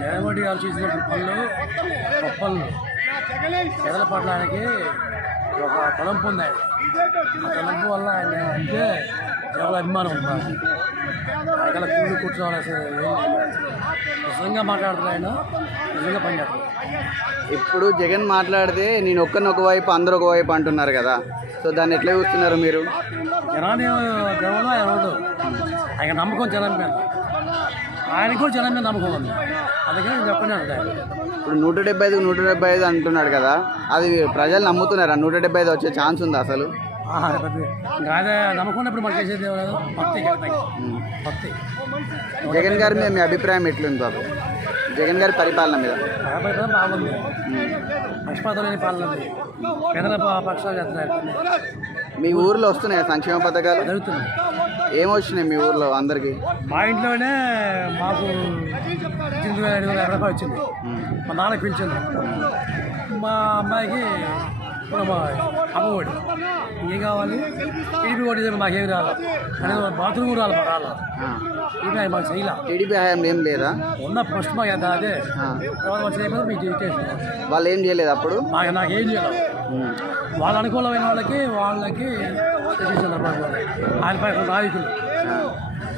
జగన్మోహన్ గారు చేసిన పనులు గొప్ప పనులు. ప్రజల పట్ల ఆయనకి ఒక తలంపు ఉంది. ఆయన ఆ తలంపు వల్ల ఆయన అంటే చాలా అభిమానం ఉంది ఆయన కూలి కూర్చోవాలి. నిజంగా మాట్లాడుతున్నారు ఆయన నిజంగా పనిచేస్తారు ఇప్పుడు జగన్ మాట్లాడితే నేను ఒక్కరిని ఒకవైపు అందరు ఒకవైపు అంటున్నారు కదా. సో దాన్ని ఎట్లా చూస్తున్నారు మీరు? జనాన్ని జనంలో ఆయన ఉండదు ఆయన నమ్మకం జనం మీద. ఆయనకు కూడా జనం మీద నమ్మకం ఉంది. అందుకని నేను చెప్పండి ఇప్పుడు నూట డెబ్బై ఐదు నూట డెబ్బై ఐదు అంటున్నాడు కదా అది ప్రజలు నమ్ముతున్నారా? నూట డెబ్బై ఐదు వచ్చే ఛాన్స్ ఉందా అసలు? ఇంకా అదే నమ్మకం ఉన్నప్పుడు మనకి చేసేది ఏం లేదు భక్తి భక్తి. జగన్ గారి మీద మీ అభిప్రాయం ఎట్లుంది బాబు? జగన్ గారి పరిపాలన మీద. బాగుంది. పక్షపాతం లేని పాలన ఉంది. పేదల ప- పక్షాలు చేస్తున్నారు. మీ ఊర్లో వస్తున్నాయా సంక్షేమ పథకాలు? జరుగుతుంది ఏమొచ్చినాయి మీ ఊర్లో అందరికి? మా ఇంట్లోనే మాకు ఎనిమిది వేల రూపాయలు వచ్చింది. మా నాన్న పిలిచింది మా అమ్మాయికి ఇప్పుడు మా అమ్మఒడి ఏం కావాలి? టీడీపీ ఓడి మాకేమి రాలి. కానీ బాత్రూమ్ కూడా రాలి రాలి. ఇది మాకు చేయాల. టీడీపీ హయాం ఏం లేదా? ఉన్న ఫస్ట్ మాకు అదే. తర్వాత అయిపోతే మీకు వాళ్ళు ఏం చేయలేదు అప్పుడు? మాకు నాకేం చేయాలి వాళ్ళ అనుకూలమైన వాళ్ళకి వాళ్ళకి ఆయన పై నాయకులు.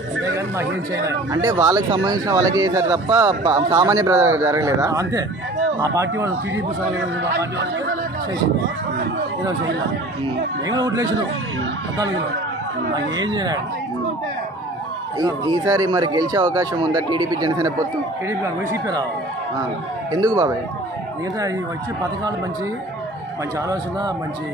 అంతేగాని మాకేం చేయలేదు అంటే వాళ్ళకి సంబంధించిన వాళ్ళకి చేశారు తప్ప ప- సామాన్య ప్రజలకు జరగలేదా? అంతే. ఆ పార్టీ వాళ్ళు టీడీపీ సభ్యులు ఆ పార్టీ వాళ్ళు చేసింది. ఏదో చేయాలి. మేము ఓట్లేసినాం పద్నాలుగులో నాకు ఏం చేయలేడు ఈ- ఈసారి మరి గెలిచే అవకాశం ఉందా టీడీపీ జనసేన పొత్తు? టీడీపీ వైసీపీ రావాలి. ఆ. ఎందుకు బాబాయ్? మిగతా ఈ వచ్చే పథకాలు మంచి మంచి ఆలోచన మంచి